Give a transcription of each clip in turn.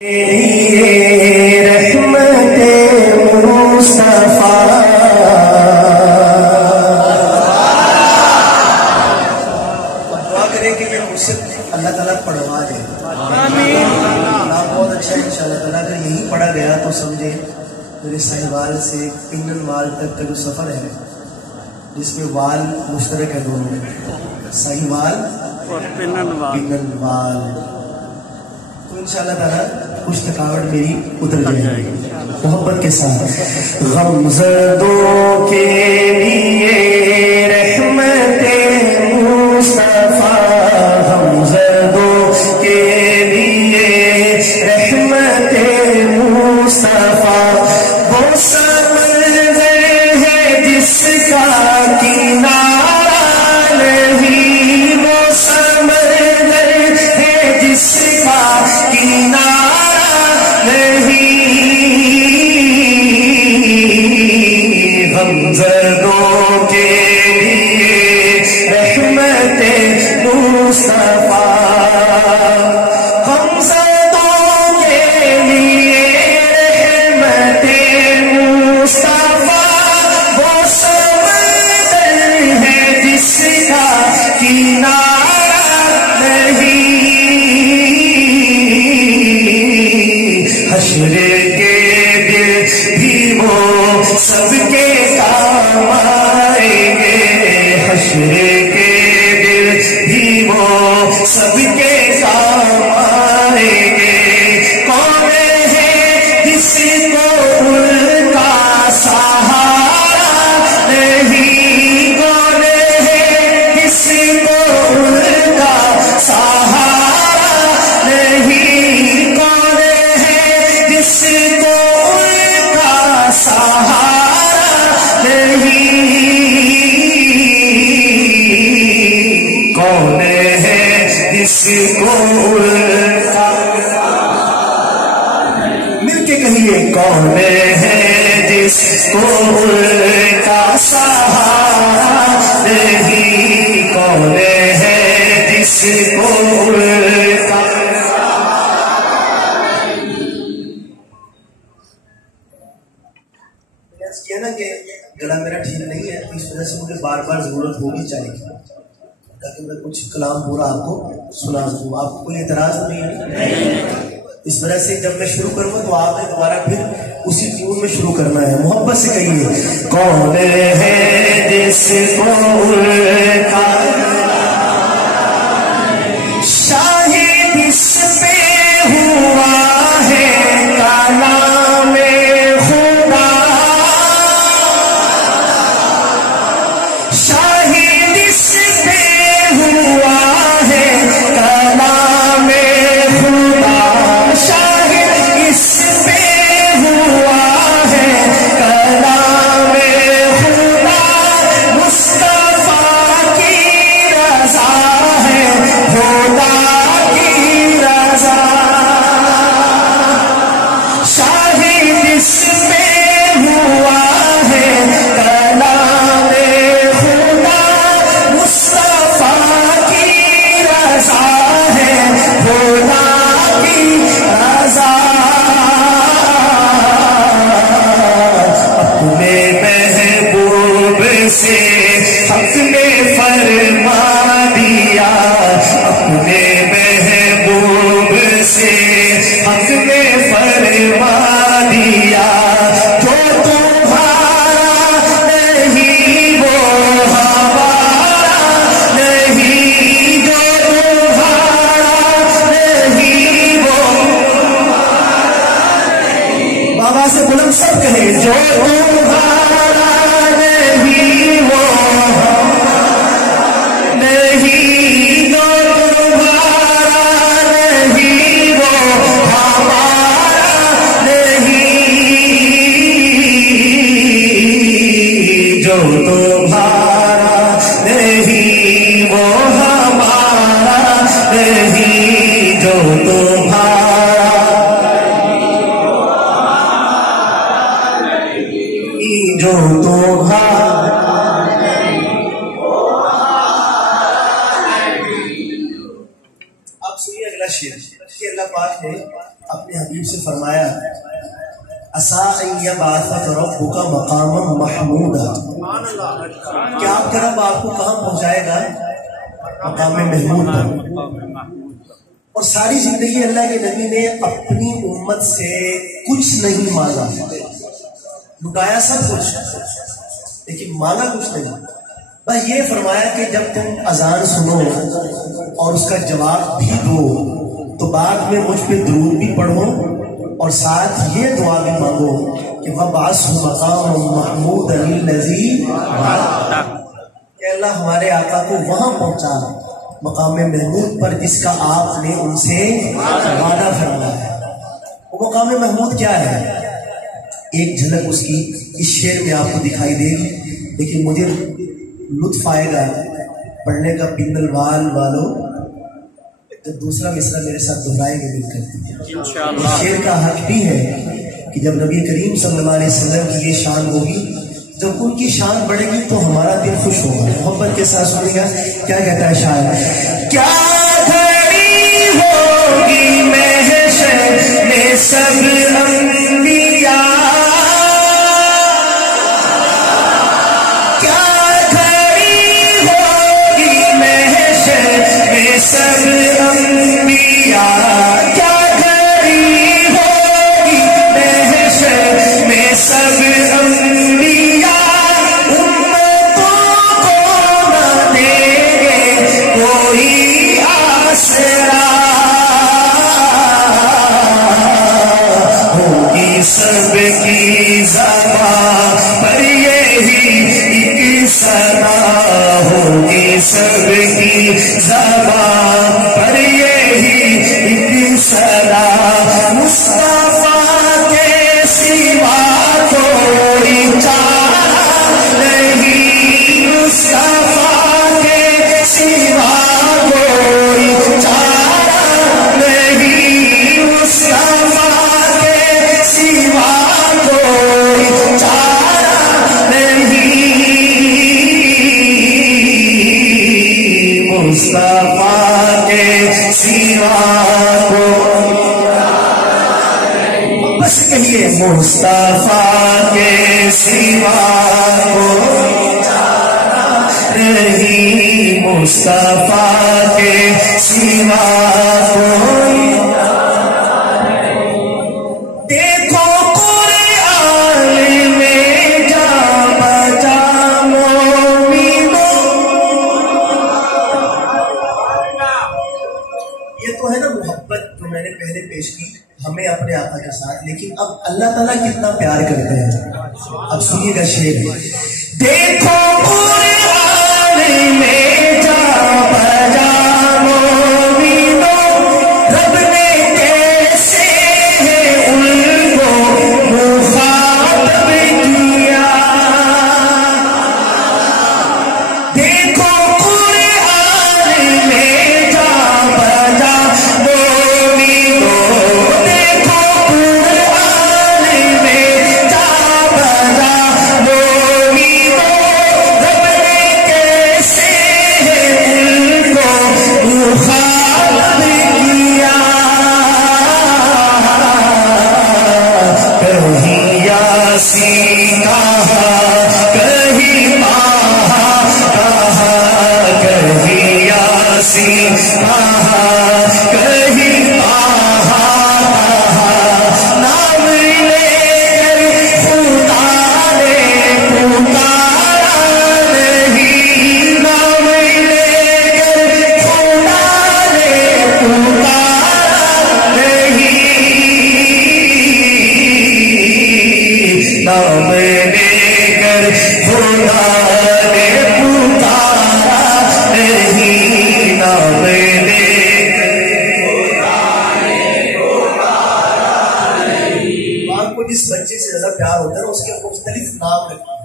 رحمت مصطفیٰ دعا کریں کہ یہ مجھ سے اللہ تعالیٰ پڑھوا دے. نام بہت اچھا ہے انشاءاللہ تعالیٰ. اگر یہی پڑھا گیا تو سمجھے میرے ساہیوال سے پنن وال تک کا جو سفر ہے جس میں وال مشترک ہے دونوں میں، ساہیوال اور پنن وال، تو انشاءاللہ تعالیٰ کچھ تھکاوٹ میری اتر جائے گی. محبت کے ساتھ غمزدوں کے لیے رحمت مصطفیٰ، غمزدوں کے لیے رحمت مصطفیٰ، وہ سمندر ہے جس کا کنارہ نہیں، وہ سمندر ہے جس کا کنارہ نہیں، غمزدوں کے لیے رحمت مصطفیٰ، غمزدوں کے لیے رحمت مصطفیٰ، وہ سمندر ہے جس کا کنارہ نہیں، حشر کے دن بھی وہ سب کے کام آئیں گے، حشر کے دن بھی وہ سب کے کام آئیں گے. کون ہے جس کو ان کا سہارا نہیں، کون ہے جس کو ان کا سہارا نہیں، کون ہے جس کو ان کا سہارا نہیں، کون ہے جس کو ان کا، مل کے کہیے کون ہے جس کو ان کا سہارا نہیں، کون ہے جس کو ان کا. کیا نا کہ گلا میرا ٹھیک نہیں ہے تو اس وجہ سے مجھے بار بار ضرورت ہوگی چاہیے تاکہ میں کچھ کلام پورا آپ کو سنا دوں. آپ کو کوئی اعتراض نہیں ہے؟ اس وجہ سے جب میں شروع کروں گا تو آپ نے دوبارہ پھر اسی ٹیون میں شروع کرنا ہے. محبت سے کہیے کون ہے جس کو ان کا شاہد اس پہ ہوا ہے کلام خدا، شاہد اس پہ ہوا ہے کلام خدا، شاہد اس پہ ہوا ہے کلام خدا، مصطفیٰ کی رضا ہے خدا کی رضا، شاہد اس پہ ہوا ہے کلام خدا، مصطفیٰ کی رضا ہے خدا کی رضا. اپنے محبوب سے حق نے فرما دیا، اپنے محبوب سے حق نے فرما دیا، جو تمہارا نہیں وہ ہمارا نہیں، جو تمہارا نہیں وہ بابا سے بلند سب کہے، جو تمہارا نہیں وہ نہیں، جو تمہارا نہیں وہ ہمارا نہیں، جو تمہارا نہیں وہ ہمارا نہیں، جو تمہارا حبیب سے فرمایا عسیٰ ان یبعثک ربک مقاما محمودا، کیا آپ کا رب آپ کو کہاں پہنچائے گا؟ مقام محمود پر۔ اور ساری زندگی اللہ کے نبی نے اپنی امت سے کچھ نہیں مانگا، لٹایا سب کچھ لیکن مانگا کچھ نہیں، بس یہ فرمایا کہ جب تم اذان سنو اور اس کا جواب بھی دو تو بعد میں مجھ پہ درود بھی پڑھو اور ساتھ یہ دعا بھی مانگو کہ وَبْعَثْهُ مَقَامًا مَحْمُودًا الَّذِي وعدتَ، کہ اللہ ہمارے آقا کو وہاں پہنچا مقام محمود پر جس کا آپ نے ان سے وعدہ فرمایا ہے۔ وہ مقام محمود کیا ہے؟ ایک جھلک اس کی اس شعر میں آپ کو دکھائی دے گی، لیکن مجھے لطف آئے گا پڑھنے کا پندلوال والوں تو دوسرا مصرع میرے ساتھ دہرائیں گے مل کر۔ شعر کا حق بھی ہے کہ جب نبی کریم صلی اللہ علیہ وسلم کی یہ شان ہوگی، جب ان کی شان بڑھے گی تو ہمارا دل خوش ہوگا۔ محبت کے ساتھ سنیں گا کیا کہتا ہے شاعر، کیا گھڑی ہوگی محشر میں سب انبیاء، کیا گھڑی ہوگی محشر میں سب انبیاء، کیا گھڑی ہوگی محشر میں سب انبیاء، امتوں کو نہ دے گے کوئی آسرا، ہوگی سب کی زبان پر یہی ایک صدا، ہوگی سب کی زبان پر یہی ایک صدا، مصطفیٰ کے سوا کوئی چارہ نہیں، مصطفیٰ کے سوا کوئی چارہ نہیں، مصطفیٰ کے سوا کوئی چارہ نہیں، مصطفیٰ کے سوا بس کہیے مصطفیٰ کے سوا کوئی چارہ نہیں، مصطفیٰ کے سوا کوئی دیکھو قرآن میں جا بجا مومنوں، یہ تو ہے نا محبت جو میں نے پہلے پیش کی ہمیں اپنے آقا کے ساتھ، لیکن اب اللہ تعالیٰ کتنا پیار کرتے ہیں۔ اب سنیے گا شعر، دیکھو قرآن میں جا بجا مومنوں، رب نے کیسے ان کو مخاطب کیا، دیکھو قرآن میں جا بجا مومنوں، دیکھو قرآن میں جا بجا مومنوں، رب نے کیسے ان کو مخاطب کیا، کہیں یاسین کہا، کہیں طٰہٰ کہا، کہیں یاسین کہا، کہیں طٰہٰ کہا، نام لے کر خدا نے پکارا نہیں، نام لے کر خدا نے پکارا نہیں، نام لے کر خدا نے پکارا نہیں، نام لے ماں کو جس بچے سے زیادہ پیار ہوتا ہے نا اس کے مختلف نام رکھتے ہیں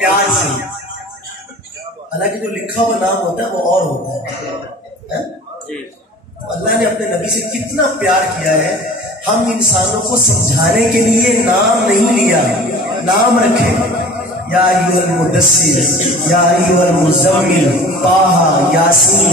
پیار سے، حالانکہ جو لکھا ہوا نام ہوتا ہے وہ اور ہوتا ہے۔ اللہ نے اپنے نبی سے کتنا پیار کیا ہے، ہم انسانوں کو سمجھانے کے لیے نام نہیں لیا، نام رکھے، یا ایھا المدثر، یا ایھا المزمل، طٰہٰ، یاسین،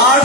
8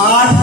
8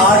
8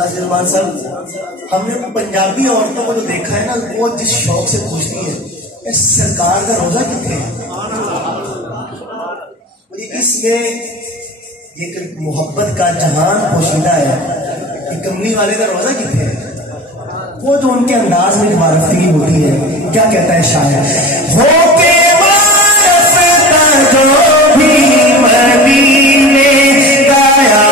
اللہ سلمان صاحب، ہم نے پنجابی عورتوں کو جو دیکھا ہے نا، وہ جس شوق سے پوچھتی ہے اے سرکار کا روزہ کتنے ہے، اس میں ایک محبت کا جہان پوشیدہ ہے کہ کملی والے کا روزہ کتنے ہے، وہ جو ان کے انداز میں معرفی ہوتی ہے. کیا کہتا ہے شاعر، ہو کے معرف کا جو بھی مدینے گایا،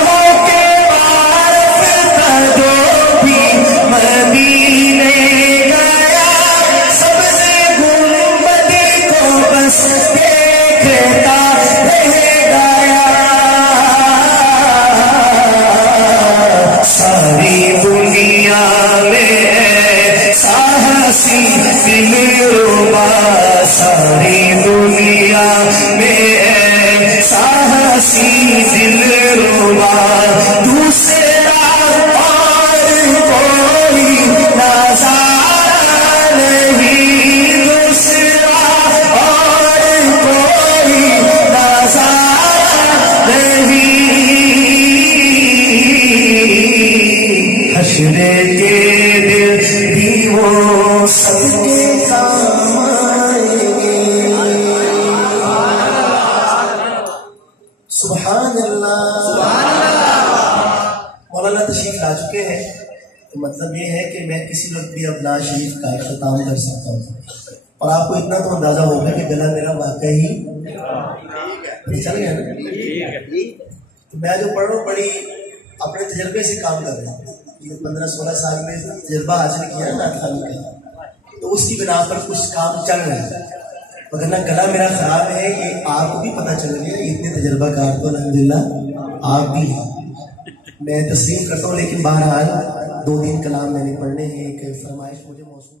ہو کے معرف کا جو بھی مدینے گایا، سبز گنبد کو بس دیکھتا رہ گایا، ساری دنیا میں ساہسی دلربا، ساری دنیا میں ساہسی دلربا، دوسرا اور کوئی نظارہ نہیں، دوسرا اور کوئی نظارہ نہیں، حشر کے دل بھی وہ سب کے کام آئیں گے. سبحان اللہ. مولانا تشریف لا چکے ہیں، تو مطلب یہ ہے کہ میں کسی وقت بھی اب ناز شریف کا اختتام کر سکتا ہوں، اور آپ کو اتنا تو اندازہ ہوگا کہ گلا میرا واقعی چل گیا نا. میں جو پڑھ رہا ہوں بڑی اپنے تجربے سے کام کر رہا ہوں، 15-16 سال میں تجربہ حاصل کیا ہے نعت خوانی کا، تو اس کی بنا پر کچھ کام چل رہا ہے، وگرنہ گلا میرا خراب ہے، یہ آپ کو بھی پتہ چل گیا، اتنے تجربہ کار تو الحمدللہ آپ بھی ہیں. میں تسلیم کرتا ہوں، لیکن بہرحال 2-3 کلام میں نے پڑھنے ہیں. ایک فرمائش مجھے موصول